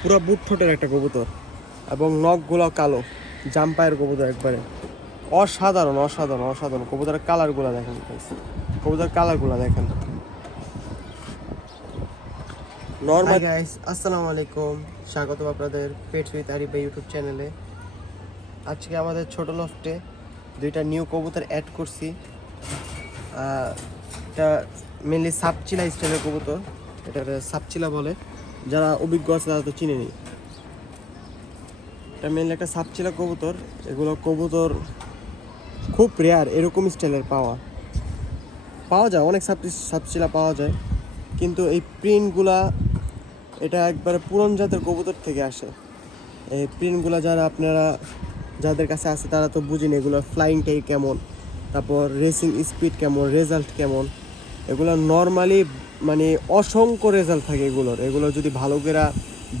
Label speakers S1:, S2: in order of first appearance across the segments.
S1: পুরো বুট ঠোঁটের একটা কবুতর এবং নখগুলো কালো, জাম্পায়ের কবুতর একবারে। অসাধারণ অসাধারণ অসাধারণ কবুতরের কালারগুলো দেখেন। কবুতরের কালারগুলো দেখেন। নর্মাল আসসালামু আলাইকুম। স্বাগত আপনাদের পেট উইথ আরিফ ইউটিউব চ্যানেলে আজকে আমাদের ছোট লফটে দুইটা নিউ কবুতর অ্যাড করছি। এটা মেনলি সাপচিলা স্টাইলের কবুতর। এটা সাপচিলা বলে। যারা অভিজ্ঞ আছে তারা তো চিনে নি এটা মেনলি একটা সাপচিলা কবুতর। এগুলো কবুতর খুব রেয়ার এরকম স্টাইলের পাওয়া। পাওয়া যায়, অনেক সাপ সাপচিলা পাওয়া যায়। কিন্তু এই প্রিন্টগুলা এটা একবারে পুরন জাতের কবুতর থেকে আসে। এই প্রিন্টগুলা যারা আপনারা, যাদের কাছে আছে তারা তো বুঝেন এগুলো ফ্লাইংটাই কেমন, তারপর রেসিং স্পিড কেমন রেজাল্ট কেমন। এগুলো নর্মালি মানে অসংখ্য রেজাল্ট থাকে এগুলোর। এগুলো যদি ভালো করে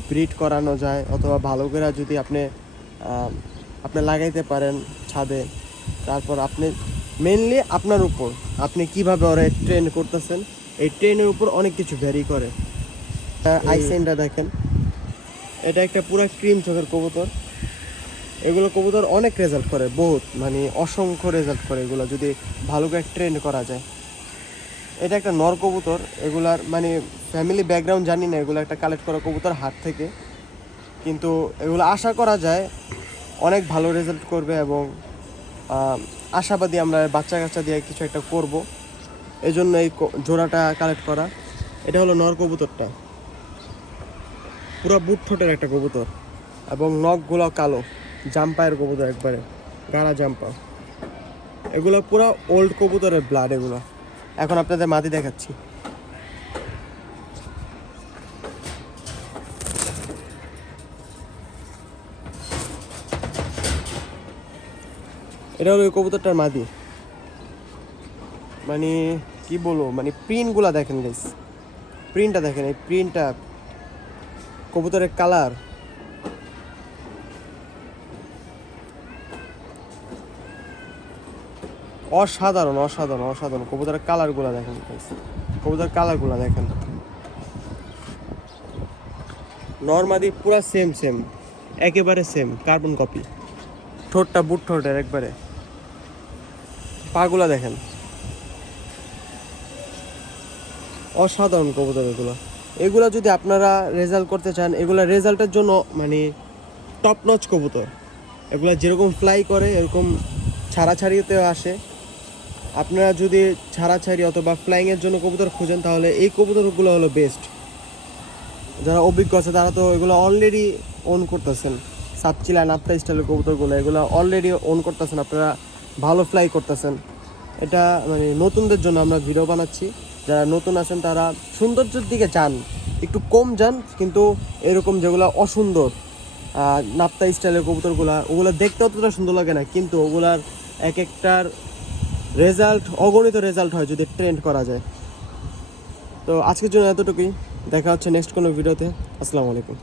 S1: ব্রিড করানো যায় অথবা ভালো করে যদি আপনি আপনি লাগাইতে পারেন ছাদে তারপর আপনি মেনলি আপনার উপর আপনি কীভাবে ওরা ট্রেন করতেছেন এই ট্রেনের উপর অনেক কিছু ভ্যারি করে। আইসেনটা দেখেন। এটা একটা পুরো ক্রিম চোখের কবুতর। এগুলো কবুতর অনেক রেজাল্ট করে বহুত মানে অসংখ্য রেজাল্ট করে এগুলো যদি ভালো করে ট্রেন করা যায়। এটা একটা নর কবুতর, এগুলার মানে ফ্যামিলি ব্যাকগ্রাউন্ড জানি না, এগুলো একটা কালেক্ট করা কবুতর হাত থেকে। কিন্তু এগুলো আশা করা যায়, অনেক ভালো রেজাল্ট করবে এবং আশাবাদী আমরা বাচ্চা কাচ্চা দিয়ে কিছু একটা করব। এই জন্য এই জোড়াটা কালেক্ট করা। এটা হলো নর কবুতরটা। পুরো বুট ঠোঁটের একটা কবুতর এবং নখগুলো কালো, জাম্পায়ের কবুতর একবারে, গাড়া জাম্পা। এগুলো পুরো ওল্ড কবুতরের ব্লাড এগুলো। এখন আপনাদের মাদি দেখাচ্ছি। এটা হলো ওই কবুতরটার মাদি। মানে কি বলব মানে প্রিন্টগুলা দেখেন গাইস প্রিন্টটা দেখেন, এই প্রিন্টটা কবুতরের কালার অসাধারণ অসাধারণ অসাধারণ। কবুতরের কালারগুলো দেখেন। কবুতরের কালারগুলো দেখেন। নর্মাদি পুরো সেম সেম একেবারে সেম কার্বন কপি ঠোঁটটা বুট ঠোঁটের একবারে। পাগুলা দেখেন। অসাধারণ কবুতর এগুলো। এগুলো যদি আপনারা রেজাল্ট করতে চান, এগুলো রেজাল্টের জন্য মানে টপ নচ কবুতর। এগুলো যেরকম ফ্লাই করে, এরকম ছাড়াছাড়িতেও আসে। আপনারা যদি ছাড়াছাড়ি অথবা ফ্লাইংয়ের জন্য কবুতর খুঁজেন, তাহলে এই কবুতরগুলো হলো বেস্ট যারা অভিজ্ঞ আছে, তারা তো এগুলো অলরেডি অন করতেছেন। সাপচিলা নাপ্তা স্টাইলের কবুতরগুলো, এগুলো অলরেডি অন করতেছেন, আপনারা ভালো ফ্লাই করতেছেন। এটা মানে নতুনদের জন্য আমরা ভিডিও বানাচ্ছি। যারা নতুন আছেন, তারা সৌন্দর্যের দিকে যান। একটু কম যান, কিন্তু এরকম যেগুলো অসুন্দর নাপ্তা স্টাইলের কবুতরগুলো, ওগুলো দেখতে অতটা সুন্দর লাগে না, কিন্তু ওগুলার এক একটার রেজাল্ট, অগণিত রেজাল্ট হয় যদি ট্রেন্ড করা যায়। তো আজকের জন্য এতটুকুই। দেখা হচ্ছে নেক্সট কোনো ভিডিওতে। আসসালামু আলাইকুম।